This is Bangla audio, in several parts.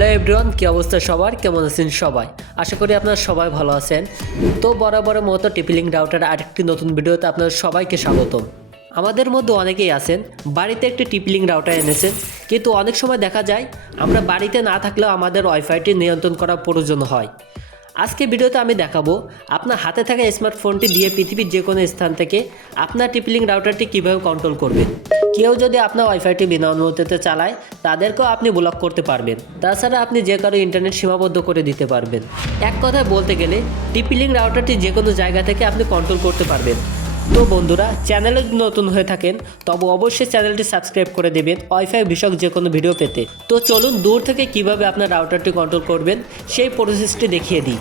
হ্যালো এভরিওয়ান, কি অবস্থা সবার? কেমন আছেন সবাই? আশা করি আপনারা সবাই ভালো আছেন। তো বরাবরের মতো টিপি-লিঙ্ক রাউটার আরেকটি নতুন ভিডিওতে আপনাদের সবাইকে স্বাগতম। আমাদের মধ্যে অনেকেই আছেন বাড়িতে একটি টিপি-লিঙ্ক রাউটার এনেছেন, কিন্তু অনেক সময় দেখা যায় আমরা বাড়িতে না থাকলেও আমাদের ওয়াইফাইটি নিয়ন্ত্রণ করার প্রয়োজন হয়। আজকে ভিডিওতে আমি দেখাবো আপনার হাতে থাকা স্মার্টফোনটি দিয়ে পৃথিবীর যে কোনো স্থান থেকে আপনার টিপি-লিঙ্ক রাউটারটি কীভাবে কন্ট্রোল করবেন। কেউ যদি আপনার ওয়াইফাইটি বিনা অনুমতিতে চালায় তাদেরকেও আপনি ব্লক করতে পারবেন। তাছাড়া আপনি যে কারো ইন্টারনেট সীমাবদ্ধ করে দিতে পারবেন। এক কথায় বলতে গেলে টিপি-লিঙ্ক রাউটারটি যে কোনো জায়গা থেকে আপনি কন্ট্রোল করতে পারবেন। তো বন্ধুরা, চ্যানেলে নতুন হয়ে থাকেন তবে অবশ্যই চ্যানেলটি সাবস্ক্রাইব করে দেবেন ওয়াইফাই বিষয়ক যে কোনো ভিডিও পেতে। তো চলুন দূর থেকে কিভাবে আপনার রাউটারটি কন্ট্রোল করবেন সেই প্রসেসটি দেখিয়ে দিই।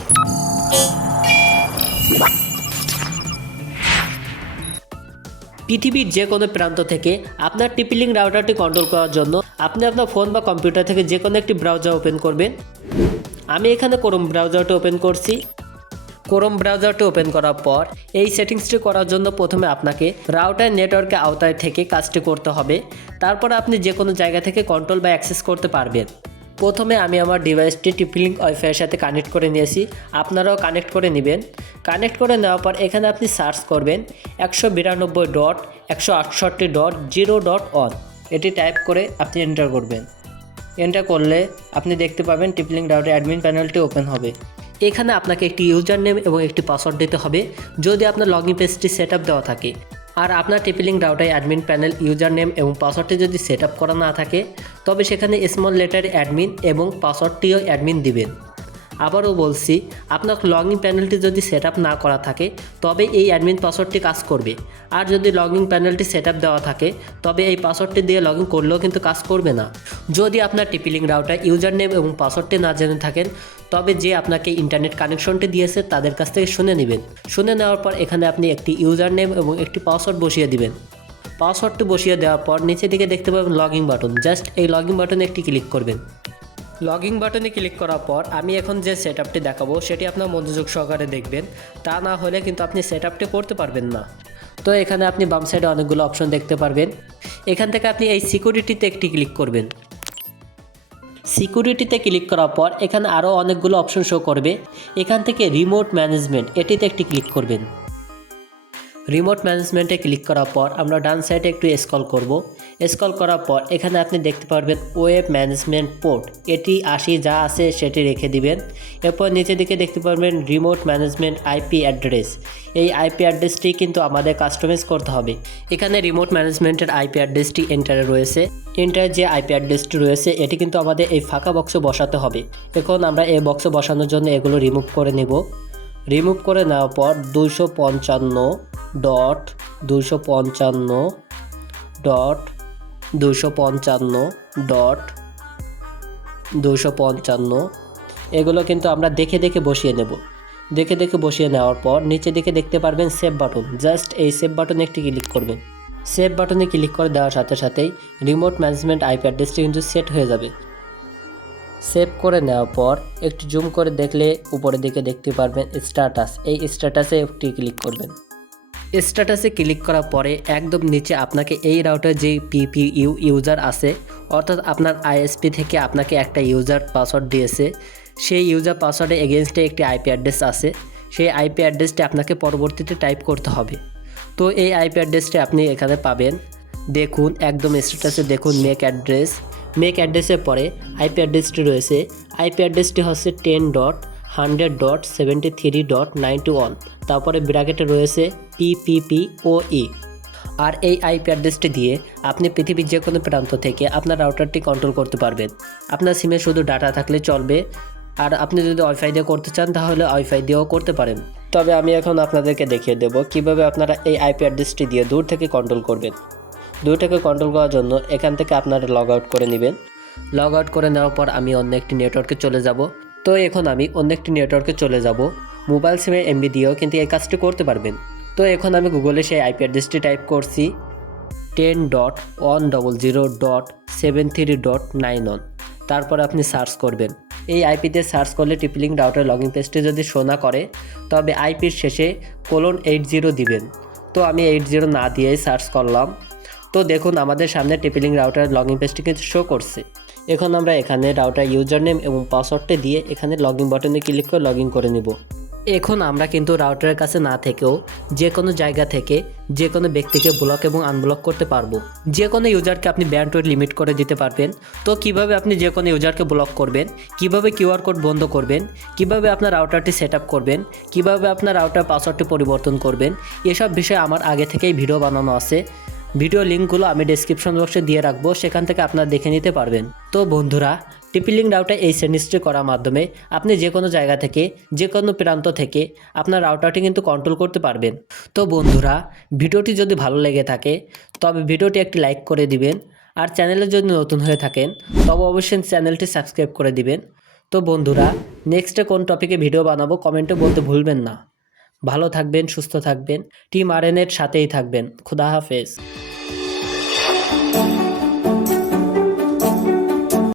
পৃথিবীর যে কোনো প্রান্ত থেকে আপনার টিপি-লিঙ্ক রাউটারটি কন্ট্রোল করার জন্য আপনি আপনার ফোন বা কম্পিউটার থেকে যে কোনো একটি ব্রাউজার ওপেন করবেন। আমি এখানে ক্রোম ব্রাউজারটি ওপেন করছি। ক্রোম ব্রাউজারটি ওপেন করার পর এই সেটিংসটি করার জন্য প্রথমে আপনাকে রাউটার নেটওয়ার্কের আওতায় থেকে কাজটি করতে হবে। তারপর আপনি যে কোনো জায়গা থেকে কন্ট্রোল বা অ্যাক্সেস করতে পারবেন। প্রথমে আমি আমার ডিভাইসটি টিপি-লিঙ্ক ওয়াইফাইয়ের সাথে কানেক্ট করে নিয়েছি, আপনারাও কানেক্ট করে নেবেন। কানেক্ট করে নেওয়ার পর এখানে আপনি সার্চ করবেন 192.168.0.1, এটি টাইপ করে আপনি এন্টার করবেন। এন্টার করলে আপনি দেখতে পাবেন টিপি-লিঙ্ক রাউটার অ্যাডমিন প্যানেলটি ওপেন হবে। এখানে আপনাকে একটি ইউজার নেম এবং একটি পাসওয়ার্ড দিতে হবে যদি আপনার লগইন পেজটি সেট আপ দেওয়া থাকে। আর আপনার TP-Link router admin panel user name এবং পাসওয়ার্ডটি যদি সেট আপ করা না থাকে তবে সেখানে স্মল লেটার অ্যাডমিন এবং পাসওয়ার্ডটিও অ্যাডমিন দিবেন। আবারও বলছি, আপনার লগইন প্যানেলটি যদি সেট আপ না করা থাকে তবে এই অ্যাডমিন পাসওয়ার্ডটি কাজ করবে। আর যদি লগইন প্যানেলটি সেট আপ দেওয়া থাকে তবে এই পাসওয়ার্ডটি দিয়ে লগইন করলেও কিন্তু কাজ করবে না। যদি আপনার টিপি-লিঙ্ক রাউটার ইউজার নেম এবং পাসওয়ার্ডটি না জেনে থাকেন তবে যে আপনাকে ইন্টারনেট কানেকশনটি দিয়েছে তাদের কাছ থেকে শুনে নেবেন। শুনে নেওয়ার পর এখানে আপনি একটি ইউজার নেম এবং একটি পাসওয়ার্ড বসিয়ে দিবেন। পাসওয়ার্ডটি বসিয়ে দেওয়ার পর নিচের দিকে দেখতে পাবেন লগইন বাটন, জাস্ট এই লগইন বাটনে একটি ক্লিক করবেন। লগইন বাটনে ক্লিক করার পর আমি এখন যে সেটআপটি দেখাবো সেটি আপনার মনোযোগ সহকারে দেখবেন, তা না হলে কিন্তু আপনি সেটআপটি করতে পারবেন না। তো এখানে আপনি বাম সাইডে অনেকগুলো অপশন দেখতে পারবেন। এখান থেকে আপনি এই সিকিউরিটিতে একটি ক্লিক করবেন। সিকিউরিটিতে ক্লিক করার পর এখানে আরও অনেকগুলো অপশন শো করবে। এখান থেকে রিমোট ম্যানেজমেন্ট এটিতে একটি ক্লিক করবেন। রিমোট ম্যানেজমেন্টে ক্লিক করার পর আমরা ডান সাইডে একটু স্ক্রল করব। স্ক্রল করার পর এখানে আপনি দেখতে পারবেন ওয়েব ম্যানেজমেন্ট পোর্ট, এটি 80 যা আছে সেটি রেখে দিবেন। এরপর নিচের দিকে দেখতে পারবেন রিমোট ম্যানেজমেন্ট আইপি অ্যাড্রেস, এই আইপি অ্যাড্রেসটি কিন্তু আমাদের কাস্টমাইজ করতে হবে। এখানে রিমোট ম্যানেজমেন্টের আইপি অ্যাড্রেসটি এন্টারে রয়েছে। এন্টারে যে আইপি অ্যাড্রেসটি রয়েছে এটি কিন্তু আমাদের এই ফাঁকা বক্সে বসাতে হবে। এখন আমরা এই বক্সে বসানোর জন্য এগুলো রিমুভ করে নেব। রিমুভ করে নেওয়ার পর 255.255.255 এগুলো কিন্তু আমরা দেখে দেখে বসিয়ে নেব। দেখে দেখে বসিয়ে নেওয়ার পর নিচে দিকে দেখতে পারবেন সেভ বাটন, জাস্ট এই সেভ বাটনে একটি ক্লিক করবেন। সেভ বাটনে ক্লিক করে দেওয়ার সাথে সাথেই রিমোট ম্যানেজমেন্ট আইপি অ্যাড্রেসটি কিন্তু সেট হয়ে যাবে। সেভ করে নেওয়ার পর একটু জুম করে দেখলে উপরের দিকে দেখতে পারবেন স্ট্যাটাস, এই স্ট্যাটাসে একটি ক্লিক করবেন। স্ট্যাটাসে ক্লিক করার পরে একদম নিচে আপনাকে এই রাউটার যেই পিপিইউ ইউজার আছে, অর্থাৎ আপনার আইএসপি থেকে আপনাকে একটা ইউজার পাসওয়ার্ড দিয়েছে, সেই ইউজার পাসওয়ার্ডে এগেনস্টে একটি আইপি অ্যাড্রেস আছে, সেই আইপি অ্যাড্রেসটি আপনাকে পরবর্তীতে টাইপ করতে হবে। তো এই আইপি অ্যাড্রেসটি আপনি এখানে পাবেন। দেখুন একদম স্ট্যাটাসে দেখুন মেক অ্যাড্রেসের পরে আইপি অ্যাড্রেসটি রয়েছে। আইপি অ্যাড্রেসটি হচ্ছে 10.100.73.91, তারপরে ব্র্যাকেটে রয়েছে PPPoE। আর এই আইপি অ্যাড্রেসটি দিয়ে আপনি পৃথিবীর যে কোনো প্রান্ত থেকে আপনার রাউটারটি কন্ট্রোল করতে পারবেন। আপনার সিমে শুধু ডাটা থাকলে চলবে, আর আপনি যদি ওয়াইফাই দিয়ে করতে চান তাহলে ওয়াইফাই দিয়েও করতে পারেন। তবে আমি এখন আপনাদেরকে দেখিয়ে দেব কিভাবে আপনারা এই আইপি অ্যাড্রেসটি দিয়ে দূর থেকে কন্ট্রোল করবেন। দূর থেকে কন্ট্রোল করার জন্য এখান থেকে আপনারা লগ আউট করে নেবেন। লগ আউট করে নেওয়ার পর আমি অন্য একটি নেটওয়ার্কে চলে যাব। তো এখন আমি অন্য একটি নেটওয়ার্কে চলে যাব। মোবাইল সিমে এমবি দিয়েও কিন্তু এই কাজটি করতে পারবেন। তো এখন আমি গুগলে সেই আইপি অ্যাড্রেসটি টাইপ করছি 10.100.73.91, তারপর আপনি সার্চ করবেন। এই আইপিতে সার্চ করলে টিপি-লিঙ্ক রাউটার লগইন পেজটি যদি শো না করে তবে আইপির শেষে :80 দিবেন। তো আমি 80 না দিয়েই সার্চ করলাম। তো দেখুন আমাদের সামনে টিপি-লিঙ্ক রাউটার লগইন পেজটি কিন্তু শো করছে। এখন আমরা এখানে রাউটার ইউজার নেম এবং পাসওয়ার্ডটা দিয়ে এখানে লগ ইন বাটনে ক্লিক করে লগ ইন করে নিব। এখন আমরা কিন্তু রাউটারের কাছে না থেকেও যে কোনো জায়গা থেকে যে কোনো ব্যক্তিকে ব্লক এবং আনব্লক করতে পারবো। যে কোনো ইউজারকে আপনি ব্যান্ড ওয়েট লিমিট করে দিতে পারবেন। তো কিভাবে আপনি যে কোনো ইউজারকে ব্লক করবেন, কিভাবে কিউআর কোড বন্ধ করবেন, কিভাবে আপনার রাউটারটি সেট আপ করবেন, কিভাবে আপনার রাউটার পাসওয়ার্ডটি পরিবর্তন করবেন, এসব বিষয়ে আমার আগে থেকেই ভিডিও বানানো আছে। ভিডিও লিঙ্কগুলো আমি ডেসক্রিপশন বক্সে দিয়ে রাখবো, সেখান থেকে আপনারা দেখে নিতে পারবেন। তো বন্ধুরা, টিপি-লিঙ্ক রাউটার এই সেটিংসটি করার মাধ্যমে আপনি যে কোনো জায়গা থেকে যে কোনো প্রান্ত থেকে আপনার রাউটারটি কিন্তু কন্ট্রোল করতে পারবেন। তো বন্ধুরা, ভিডিওটি যদি ভালো লেগে থাকে তবে ভিডিওটি একটি লাইক করে দিবেন, আর চ্যানেলে যদি নতুন হয়ে থাকেন তবে অবশ্যই চ্যানেলটি সাবস্ক্রাইব করে দিবেন। তো বন্ধুরা, নেক্সটে কোন টপিকে ভিডিও বানাবো কমেন্টে বলতে ভুলবেন না। ভালো থাকবেন, সুস্থ থাকবেন, টিম আরএনের সাথেই থাকবেন। খুদা হাফেজ।